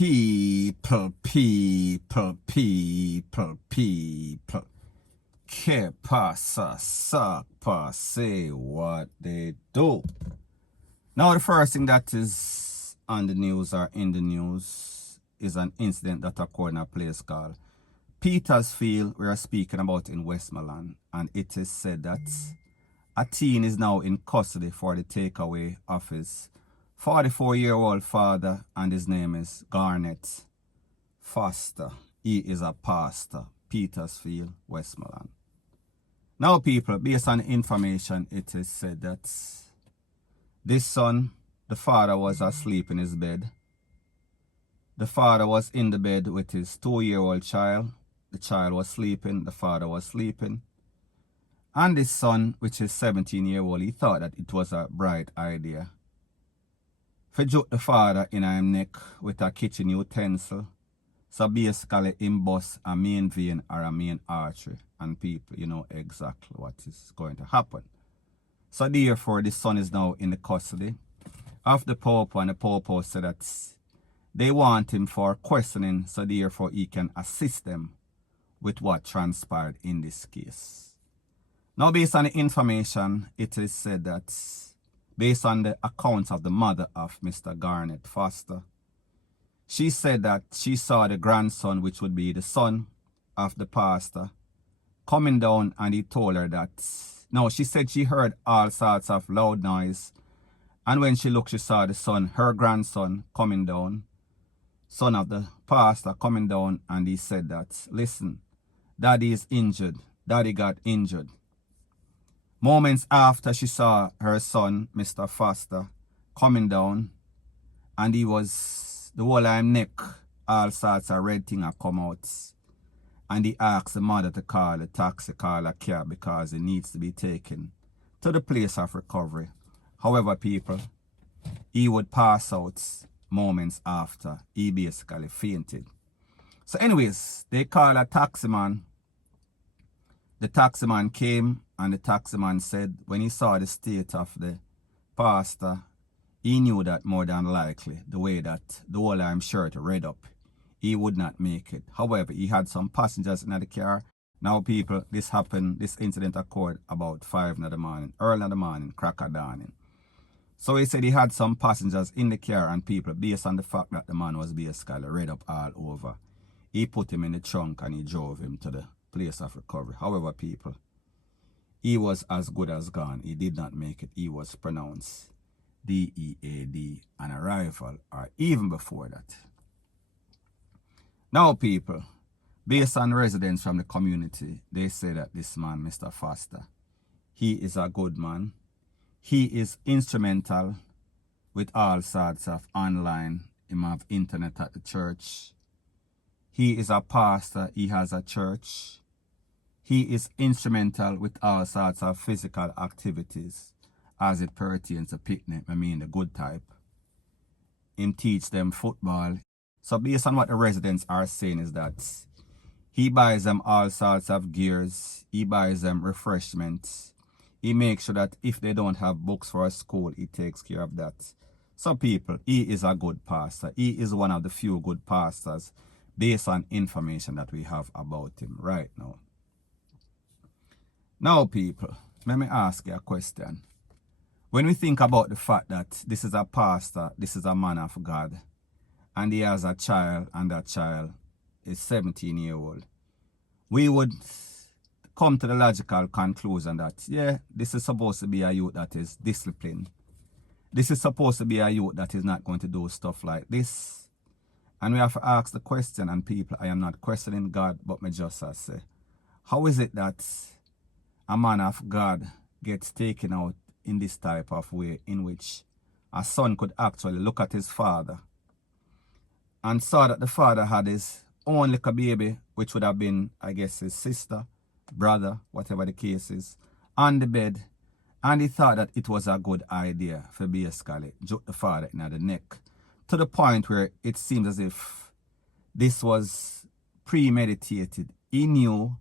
People. Que pasa, suck, say what they do. Now the first thing that is on the news or in the news is an incident that occurred in a place called Petersfield we are speaking about in Westmoreland, and it is said that a teen is now in custody for the takeaway of his 44-year-old father, and his name is Garnet Foster. He is a pastor, Petersfield, Westmoreland. Now people, based on information, it is said that this son, the father was asleep in his bed. The father was in the bed with his 2-year-old child. The child was sleeping, the father was sleeping. And this son, which is 17-year-old, he thought that it was a bright idea for joke the father in his neck with a kitchen utensil. So basically him bust a main vein or a main artery, and people, you know exactly what is going to happen. So therefore the son is now in the custody of the Pope, and the Pope said that they want him for questioning, so therefore he can assist them with what transpired in this case. Now based on the information, it is said that based on the accounts of the mother of Mr. Garnet Foster, she said that she saw the grandson, which would be the son of the pastor, coming down, and he told her that, no, she said she heard all sorts of loud noise, and when she looked, she saw the son, her grandson, coming down, son of the pastor coming down, and he said that, listen, daddy is injured, daddy got injured. Moments after, she saw her son, Mr. Foster, coming down, and he was, the whole of him neck, all sorts of red thing have come out. And he asked the mother to call a taxi, call a cab, because he needs to be taken to the place of recovery. However, people, he would pass out moments after. He basically fainted. So anyways, they called a taximan. The taximan came, and the taximan said when he saw the state of the pastor, he knew that more than likely, the way that the whole of his shirt read up, he would not make it. However, he had some passengers in the car. Now people, this incident occurred about 5 in the morning, early in the morning, crack of dawning. So he said he had some passengers in the car, and people, based on the fact that the man was basically read up all over, he put him in the trunk and he drove him to the place of recovery. However, people, he was as good as gone. He did not make it. He was pronounced DEAD, an arrival, or even before that. Now people, based on residents from the community, they say that this man, Mr. Foster, he is a good man. He is instrumental with all sorts of online. He have internet at the church. He is a pastor. He has a church. He is instrumental with all sorts of physical activities as it pertains to picnic, I mean the good type. Him teach them football. So based on what the residents are saying is that he buys them all sorts of gears. He buys them refreshments. He makes sure that if they don't have books for a school, he takes care of that. So people, he is a good pastor. He is one of the few good pastors based on information that we have about him right now. Now people, let me ask you a question. When we think about the fact that this is a pastor, this is a man of God, and he has a child, and that child is 17-year-old, we would come to the logical conclusion that, yeah, this is supposed to be a youth that is disciplined. This is supposed to be a youth that is not going to do stuff like this. And we have to ask the question, and people, I am not questioning God, but me just say, how is it that a man of God gets taken out in this type of way, in which a son could actually look at his father and saw that the father had his own little baby, which would have been, I guess, his sister, brother, whatever the case is, on the bed, and he thought that it was a good idea for basically joke the father in the neck, to the point where it seems as if this was premeditated. He knew,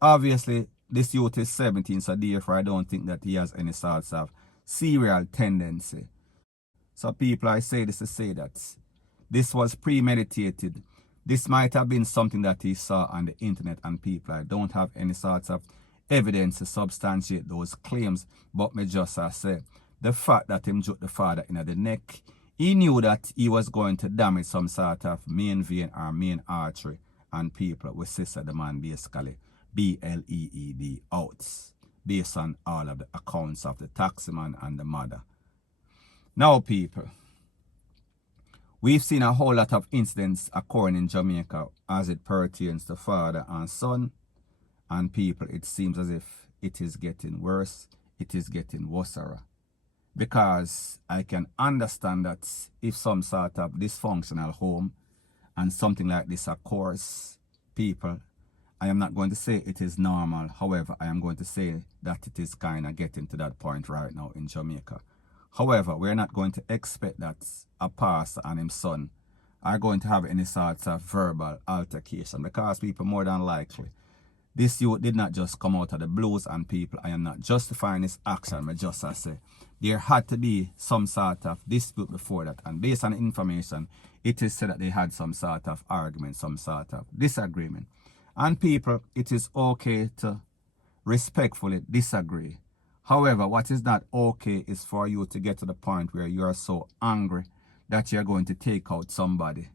obviously, this youth is 17, so therefore I don't think that he has any sorts of serial tendency. So people, I say this to say that This was premeditated. This might have been something that he saw on the internet, and people, I don't have any sorts of evidence to substantiate those claims, but me just say, the fact that him jumped the father in the neck, he knew that he was going to damage some sort of main vein or main artery, and people, we sister the man basically bleed out, based on all of the accounts of the taximan and the mother. Now people, we've seen a whole lot of incidents occurring in Jamaica as it pertains to father and son, and people, it seems as if it is getting worse, it is getting worser. Because I can understand that if some sort of dysfunctional home and something like this occurs, people, I am not going to say it is normal. However, I am going to say that it is kind of getting to that point right now in Jamaica. However, we're not going to expect that a pastor and his son are going to have any sorts of verbal altercation, because people, more than likely, this youth did not just come out of the blues, and people, I am not justifying his action, but just I say there had to be some sort of dispute before that, and based on the information, it is said that they had some sort of argument, some sort of disagreement. And people, it is okay to respectfully disagree. However, what is not okay is for you to get to the point where you are so angry that you're going to take out somebody,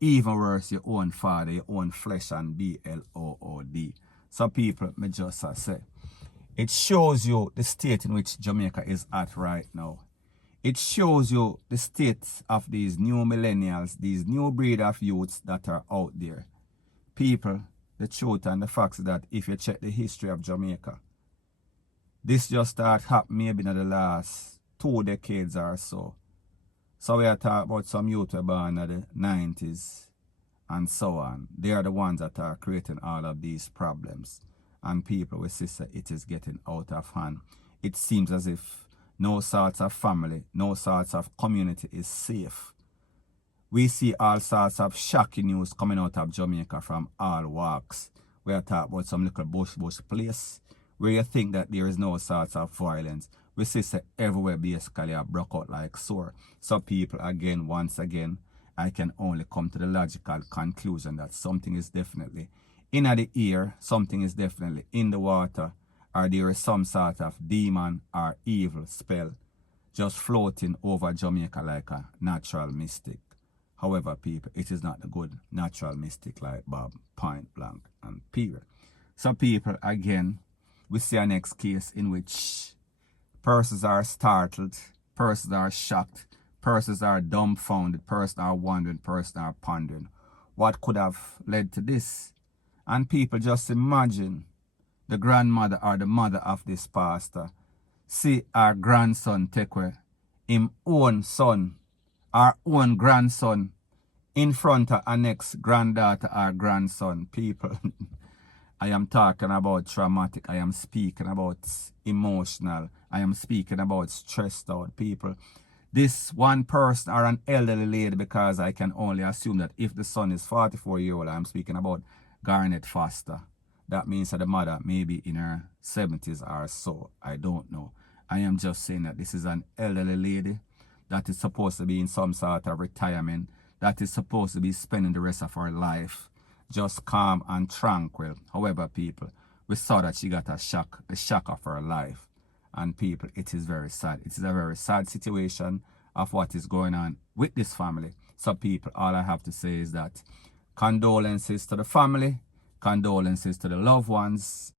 even worse, your own father, your own flesh and blood. So people, me just say, it shows you the state in which Jamaica is at right now. It shows you the state of these new millennials, these new breed of youths that are out there. People, the truth and the facts is that if you check the history of Jamaica, this just started happening maybe in the last 2 decades or so. So we are talking about some youth who were born in the 90s and so on. They are the ones that are creating all of these problems. And people, we see it is getting out of hand. It seems as if no sorts of family, no sorts of community is safe. We see all sorts of shocking news coming out of Jamaica from all walks. We are talking about some little bush place where you think that there is no sorts of violence. We see everywhere basically are broke out like sore. So people, again, once again, I can only come to the logical conclusion that something is definitely in the air, something is definitely in the water, or there is some sort of demon or evil spell just floating over Jamaica like a natural mystic. However, people, it is not a good natural mystic like Bob, point blank and period. So people, again, we see our next case in which persons are startled, persons are shocked, persons are dumbfounded, persons are wondering, persons are pondering what could have led to this. And people, just imagine the grandmother or the mother of this pastor see our grandson take away him own son, our own grandson, in front of our next granddaughter or grandson. People, I am talking about traumatic, I am speaking about emotional, I am speaking about stressed out people. This one person or an elderly lady, because I can only assume that if the son is 44-year-old, I'm speaking about Garnet Foster. That means that the mother may be in her 70s or so. I don't know. I am just saying that this is an elderly lady that is supposed to be in some sort of retirement, that is supposed to be spending the rest of her life just calm and tranquil. However, people, we saw that she got a shock, the shock of her life. And people, it is very sad. It is a very sad situation of what is going on with this family. So people, all I have to say is that condolences to the family, condolences to the loved ones.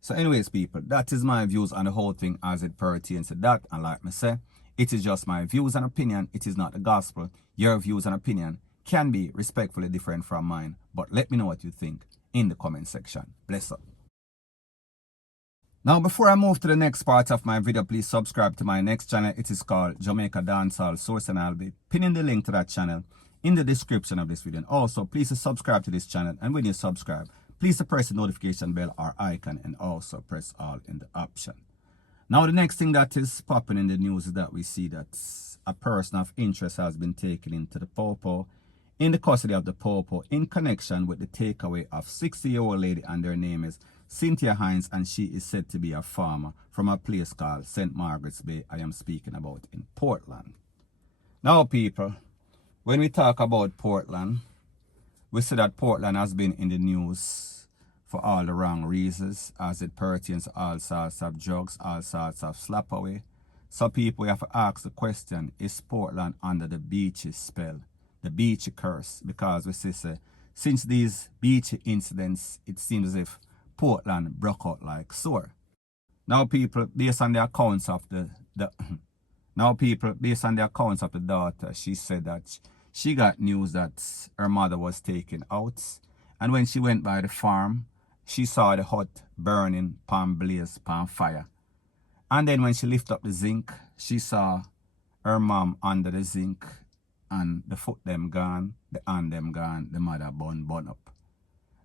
So anyways, people, that is my views on the whole thing as it pertains to that. And like me say, it is just my views and opinion. It is not the gospel. Your views and opinion can be respectfully different from mine. But let me know what you think in the comment section. Bless up. Now, before I move to the next part of my video, please subscribe to my next channel. It is called Jamaica Dancehall Source, and I'll be pinning the link to that channel in the description of this video. And also, please subscribe to this channel. And when you subscribe, please press the notification bell or icon, and also press all in the option. Now, the next thing that is popping in the news is that we see that a person of interest has been taken into the Popo, in the custody of the Popo, in connection with the takeaway of 60-year-old lady, and their name is Cynthia Hines, and she is said to be a farmer from a place called St. Margaret's Bay. I am speaking about in Portland. Now, people, When we talk about Portland, we see that Portland has been in the news for all the wrong reasons as it pertains to all sorts of drugs, all sorts of slap away. So people have to ask the question, is Portland under the beachy spell, the beachy curse? Because we see, since these beachy incidents, it seems as if Portland broke out like sore. Now people, based on the accounts of the daughter, she said that she got news that her mother was taken out, and when she went by the farm, she saw the hut burning, pan blaze, pan fire. And then when she lifted up the zinc, she saw her mom under the zinc, and the foot them gone, the hand them gone, the mother burn up.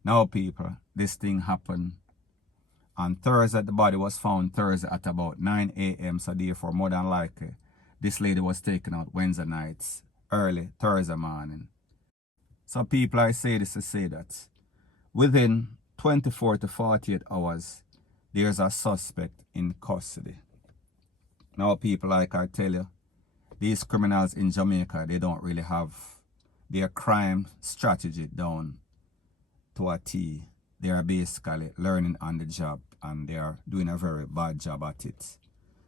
Now people, this thing happened on Thursday. The body was found Thursday at about 9 a.m. So therefore, more than likely, this lady was taken out Wednesday nights, early Thursday morning. So people, I say this to say that within 24 to 48 hours, there's a suspect in custody. Now people, like I tell you, these criminals in Jamaica, they don't really have their crime strategy down to a T. They are basically learning on the job, and they are doing a very bad job at it.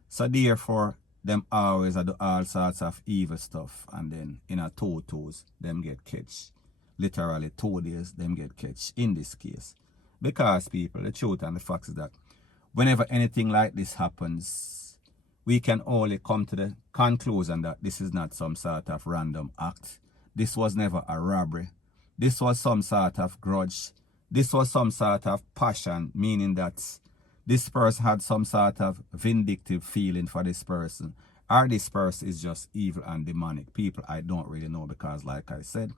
So therefore, them always do all sorts of evil stuff, and then in a 2 days, them get catch. Literally 2 days, them get catch in this case. Because people, the truth and the fact is that whenever anything like this happens, we can only come to the conclusion that this is not some sort of random act. This was never a robbery. This was some sort of grudge. This was some sort of passion, meaning that this person had some sort of vindictive feeling for this person. Or this person is just evil and demonic. People, I don't really know, because like I said,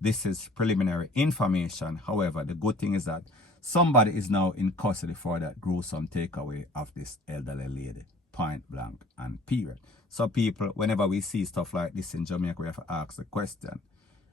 this is preliminary information. However, the good thing is that somebody is now in custody for that gruesome takeaway of this elderly lady. Point blank and period. So people, whenever we see stuff like this in Jamaica, we have to ask the question,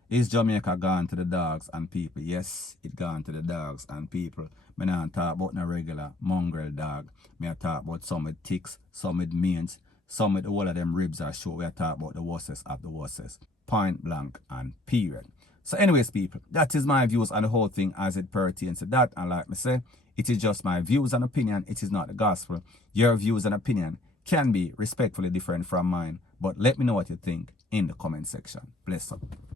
is Jamaica gone to the dogs and people? Yes, it gone to the dogs and people. I don't talk about no regular mongrel dog. I talk about some with ticks, some with mange, some with all of them ribs are short. We talk about the worstest of the worstest. Point blank and period. So anyways people, that is my views on the whole thing as it pertains to that. And like me say, it is just my views and opinion. It is not the gospel. Your views and opinion can be respectfully different from mine. But let me know what you think in the comment section. Bless up.